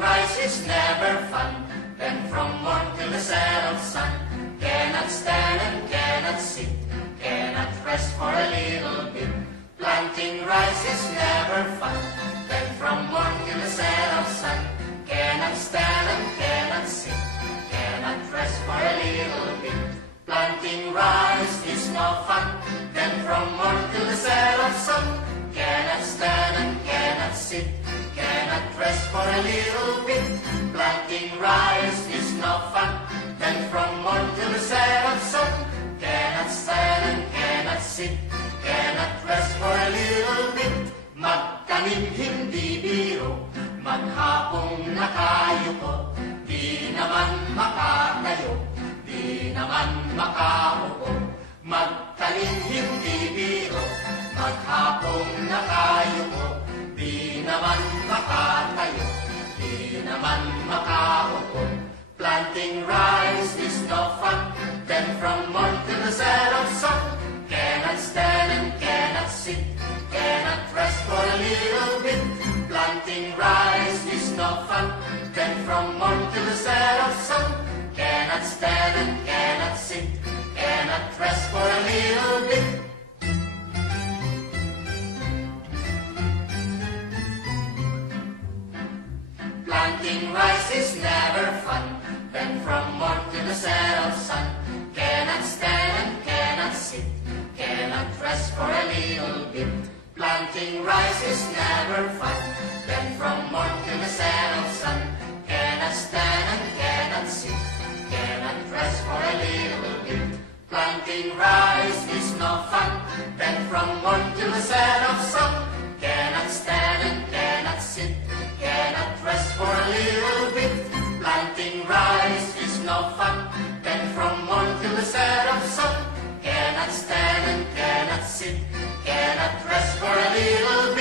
rice is never fun. Then from morn till the set of sun, cannot stand and cannot sit, cannot rest for a little bit. Planting rice is never fun. Then from morn till the set of sun, cannot stand and cannot sit, cannot rest for a little bit. Planting rice is no fun. Then from morn till the set of sun, cannot stand and cannot sit, cannot rest for a little bit. Planting rice is no fun. Then from morn till the set of sun, cannot stand and cannot sit, cannot rest for a little bit. Magtanim hindi biro, maghapong nakayuko, di naman makatayo, di naman makaupo. Magtanim hindi biro, maghapong nakayuko, di naman makatayo, di naman makaupo. Planting rice is no fun. Then from morn till the set of sun, cannot stand and cannot sit, cannot rest for a little bit. Planting rice is no fun. Then from morn till the set of sun, cannot stand and cannot sit, cannot rest for a little bit. Planting rice is never fun. Then from morn till the set of sun, cannot stand and cannot sit, cannot rest for a little bit. Planting rice is never fun. Then from morn till the set of sun, cannot stand and cannot sit, cannot rest for a little bit. Planting rice is no fun. Then from morn till the set of sun, cannot stand and cannot sit, cannot rest for a little bit. Planting rice is no fun. Then from morn till the set of sun, cannot stand and cannot sit, cannot rest for a little bit.